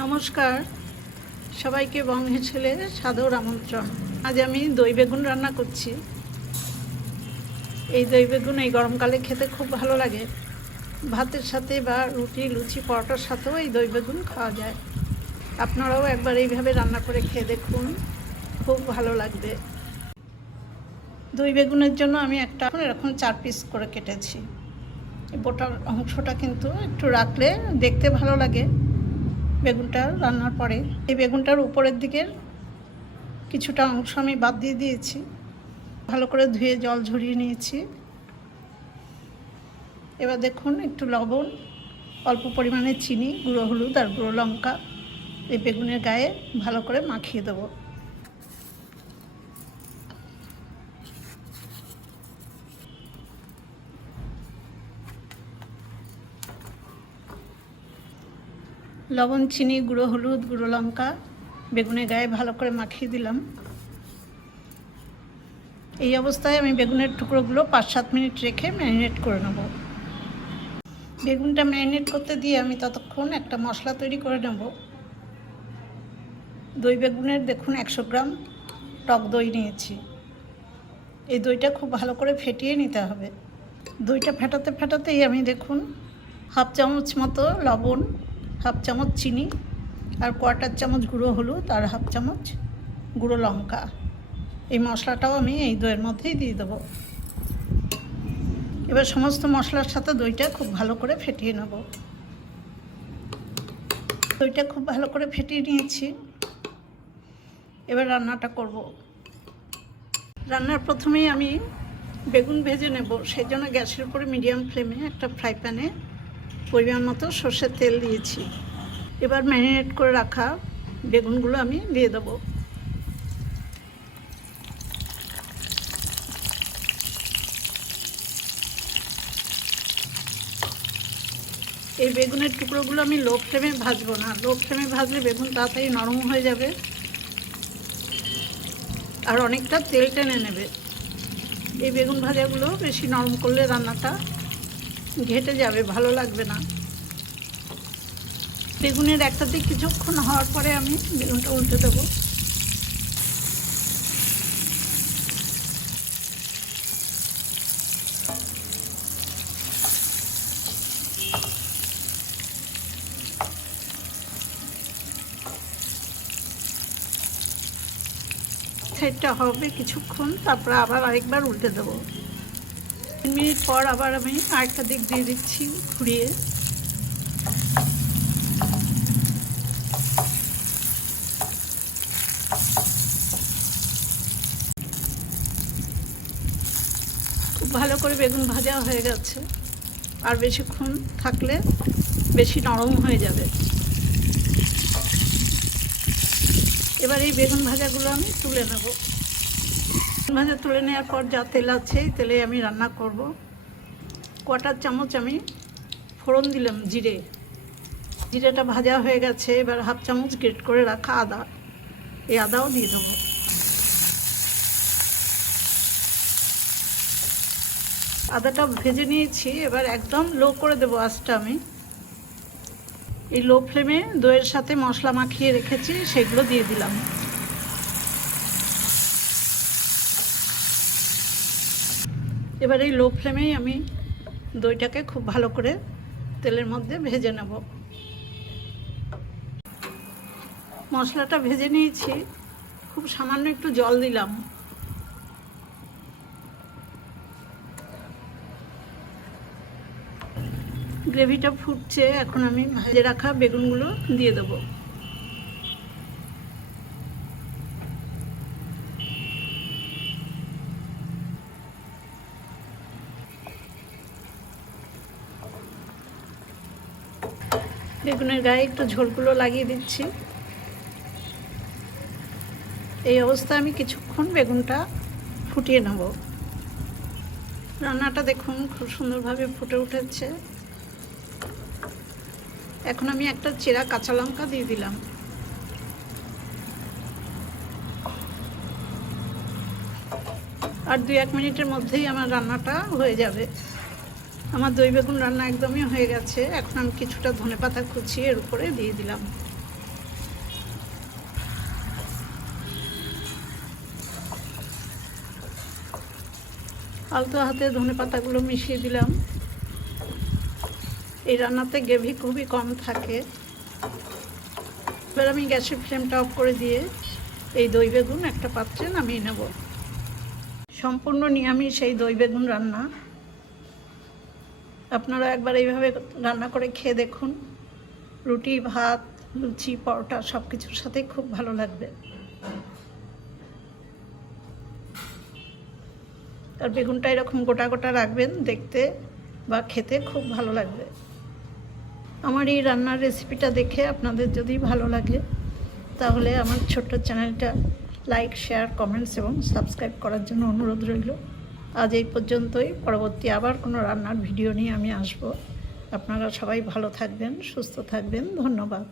নমস্কার, সবাইকে বঙ্গে ছেলে সাদর আমন্ত্রণ। আজ আমি দই বেগুন রান্না করছি। এই দই বেগুন এই গরমকালে খেতে খুব ভালো লাগে। ভাতের সাথে বা রুটি, লুচি, পরোটার সাথেও এই দই বেগুন খাওয়া যায়। আপনারাও একবার এইভাবে রান্না করে খেয়ে দেখুন, খুব ভালো লাগবে। দই বেগুনের জন্য আমি এরকম 4 পিস করে কেটেছি। বোটার অংশটা কিন্তু একটু রাখলে দেখতে ভালো লাগে বেগুনটা রান্নার পরে। এই বেগুনটার উপরের দিকের কিছুটা অংশ আমি বাদ দিয়ে দিয়েছি। ভালো করে ধুয়ে জল ঝরিয়ে নিয়েছি। এবার দেখুন, একটু লবণ, অল্প পরিমাণে চিনি, গুঁড়ো হলুদ আর গুঁড়ো লঙ্কা এই বেগুনের গায়ে ভালো করে মাখিয়ে দেবো। লবণ, চিনি, গুঁড়ো হলুদ, গুঁড়ো লঙ্কা বেগুনের গায়ে ভালো করে মাখিয়ে দিলাম। এই অবস্থায় আমি বেগুনের টুকরোগুলো 5-7 মিনিট রেখে ম্যারিনেট করে নেব। বেগুনটা ম্যারিনেট করতে দিয়ে আমি ততক্ষণ একটা মশলা তৈরি করে নেব। দই বেগুনের দেখুন 100 গ্রাম টক দই নিয়েছি। এই দইটা খুব ভালো করে ফেটিয়ে নিতে হবে। দইটা ফেটাতে ফেটাতেই আমি দেখুন 1/2 চামচ মতো লবণ, 1/2 চামচ চিনি আর 1/4 চামচ গুঁড়ো হলুদ আর 1/2 চামচ গুঁড়ো লঙ্কা এই মশলাটাও আমি এই দইয়ের মধ্যেই দিয়ে দেবো। এবার সমস্ত মশলার সাথে দইটা খুব ভালো করে ফেটিয়ে নেব। দইটা খুব ভালো করে ফেটিয়ে নিয়েছি। এবার রান্নাটা করব। রান্নার প্রথমেই আমি বেগুন ভেজে নেব। সেই জন্য গ্যাসের উপরে মিডিয়াম ফ্লেমে একটা ফ্রাই প্যানে পরিমাণ মতো সর্ষের তেল দিয়েছি। এবার ম্যারিনেট করে রাখা বেগুনগুলো আমি দিয়ে দেবো। এই বেগুনের টুকরোগুলো আমি লো ফ্লেমে ভাজবো না। লো ফ্লেমে ভাজলে বেগুন তাড়াতাড়ি নরম হয়ে যাবে আর অনেকটা তেল টেনে নেবে। এই বেগুন ভাজাগুলো বেশি নরম করলে রান্নাটা ঘেটে যাবে, ভালো লাগবে না। বেগুনের একটা দিক কিছুক্ষণ হওয়ার পরে আমি বেগুনটা উল্টে দেবো। সাইডটা হবে কিছুক্ষণ, তারপর আবার আরেকবার উল্টে দেবো। 3 মিনিট পর আবার আমি আরেকটা দিক দিয়ে দিচ্ছি ঘুরিয়ে। খুব ভালো করে বেগুন ভাজা হয়ে গেছে। আর বেশিক্ষণ থাকলে বেশি নরম হয়ে যাবে। এবার এই বেগুন ভাজাগুলো আমি তুলে নেব। বেগুন ভাজা তুলে নেওয়ার পর যা তেল আছে এই তেলে আমি রান্না করব। 1/4 চামচ আমি ফোড়ন দিলাম জিরেটা ভাজা হয়ে গেছে। এবার 1/2 চামচ গ্রেট করে রাখা আদা, এই আদাও দিয়ে দেব। আদাটা ভেজে নিয়েছি। এবার একদম লো করে দেবো আঁচটা আমি। এই লো ফ্লেমে দইয়ের সাথে মশলা মাখিয়ে রেখেছি সেগুলো দিয়ে দিলাম। এবার এই লো ফ্লেমেই আমি দইটাকে খুব ভালো করে তেলের মধ্যে ভেজে নেব। মশলাটা ভেজে নিয়েছি। খুব সামান্য একটু জল দিলাম। গ্রেভিটা ফুটছে। এখন আমি ভেজে রাখা বেগুনগুলো দিয়ে দেবো। বেগুনের গায়ে একটু ঝোলগুলো লাগিয়ে দিচ্ছি। এই অবস্থায় আমি কিছুক্ষণ বেগুনটা ফুটিয়ে নেব। রান্নাটা দেখুন খুব সুন্দরভাবে ফুটে উঠেছে। এখন আমি একটা চেরা কাঁচা লঙ্কা দিয়ে দিলাম। আর 2-1 মিনিটের মধ্যেই আমার রান্নাটা হয়ে যাবে। আমার দই বেগুন রান্না একদমই হয়ে গেছে। এখন আমি কিছুটা ধনেপাতা কুচিয়ে এর উপরে দিয়ে দিলাম। আলতো হাতে ধনেপাতাগুলো মিশিয়ে দিলাম। এই রান্নাতে গ্রেভি খুবই কম থাকে। এবার আমি গ্যাসের ফ্লেমটা অফ করে দিয়ে এই দই বেগুন একটা পাত্রে নামিয়ে নেব। সম্পূর্ণ নিরামিষ এই দই বেগুন রান্না। আপনারা একবার এইভাবে রান্না করে খেয়ে দেখুন। রুটি, ভাত, লুচি, পরোটা সব কিছুর সাথে খুব ভালো লাগবে। আর বেগুনটা এরকম গোটা গোটা রাখবেন, দেখতে বা খেতে খুব ভালো লাগবে। আমার এই রান্নার রেসিপিটা দেখে আপনাদের যদি ভালো লাগে তাহলে আমার ছোট্ট চ্যানেলটা লাইক, শেয়ার, কমেন্টস এবং সাবস্ক্রাইব করার জন্য অনুরোধ রইল। আজ এই পর্যন্তই। পরবর্তী আবার কোনো রান্নার ভিডিও নিয়ে আমি আসব। আপনারা সবাই ভালো থাকবেন, সুস্থ থাকবেন। ধন্যবাদ।